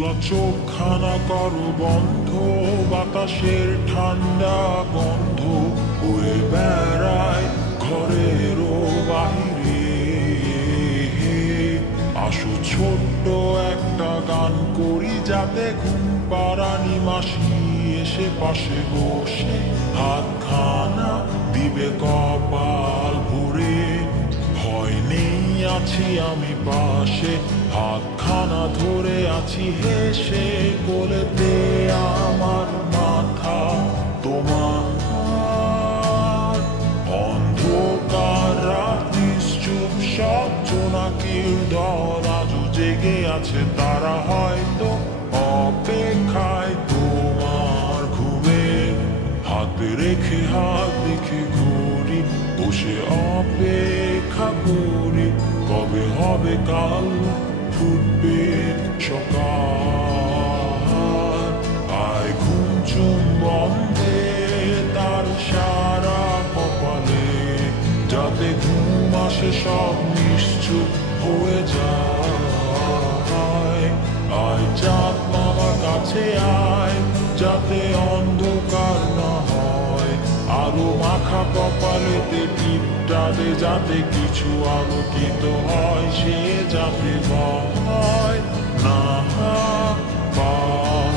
চোখখানা করো বন্ধ, বাতাসের ঠান্ডা গন্ধ উড়ে বেড়ায় ঘরেরও বাহিরে। আসো ছোট্ট একটা গান করি, যাতে ঘুম পাড়ানি মাসি এসে পাশে বসে হাতখানা দিবে কপাল ভরে। ভয় নেই, আছি আমি পাশে, হাতখানা ধরে আছি হেসে, কোলেতে আমার মাথা তোমার। অন্ধকার রাত নিশ্চুপ, সব জোনাকির দল আজও জেগে আছে, তারা হয়তো অপেক্ষায় তোমার ঘুমের। হাতে রেখে হাত দেখে ঘুরি, বসে অপেক্ষা করি, কবে হবে কাল, ফুটবে সকাল। আয় ঘুম চুম্বন দে তার সারা কপালে, যাতে ঘুম আসে সব নিশ্চুপ হয়ে যায়। আয় চাঁদ মামা কাছে আয়, যাতে অন্ধকার না হয়, আলো মাখা কপালেতে টিপটা দে, যাতে কিছু আলোকিত হয়, সে যাতে ভয় না পায়।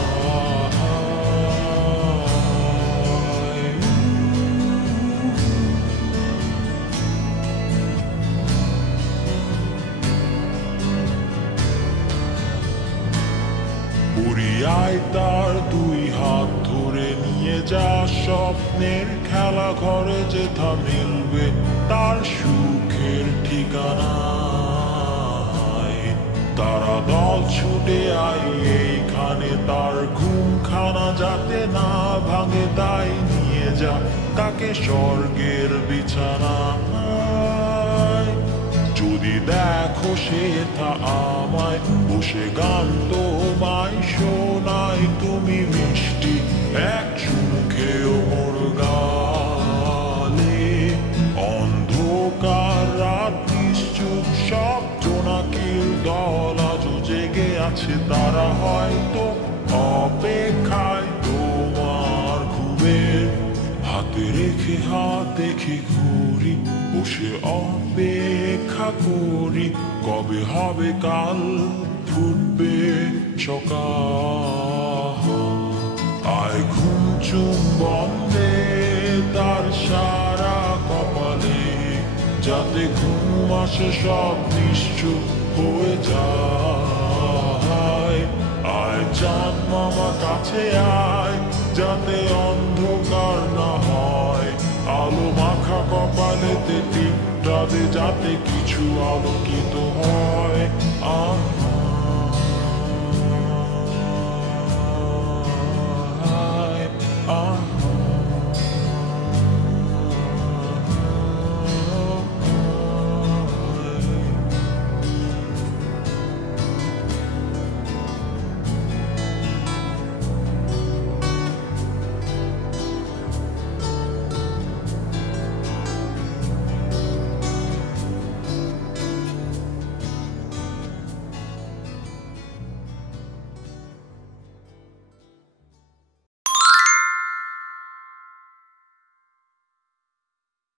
বুড়িয়ায় তার দুই হাত ধরে নিয়ে যা, স্বপ্নের খেলা ঘরে যেথা মিলবে তার সুখের ঠিকানা। তারা দল ছুটে আয় এইখানে, তার ঘুমখানা যাতে না ভাঙে, তাই নিয়ে যা তাকে স্বর্গের বিছানা। যদি দেখো সে তা আমায় বসে গান তোমায় শোনায়, তুমি মিষ্টি এক চুমুখেও মোর গালে। অন্ধকার রাত নিশ্চুপ, সব জোনাকির দল আজও জেগে আছে, তারা হয়তো অপেক্ষায় তোমার ঘুমের। হাতে রেখে হাত দেখে ঘুরি, বসে অপেক্ষা করি, কবে হবে কাল, ফুটবে সকাল। আয় ঘুম চুম্বন দে তার সারা কপালে, যাতে ঘুম আসে সব নিশ্চুপ হয়ে যায়। আয় চাঁদ মামা কাছে আয়, যাতে অন্ধকার না হয়, আলো মাখা কপালেতে টিপটা দে, যাতে কিছু আলোকিত হয়।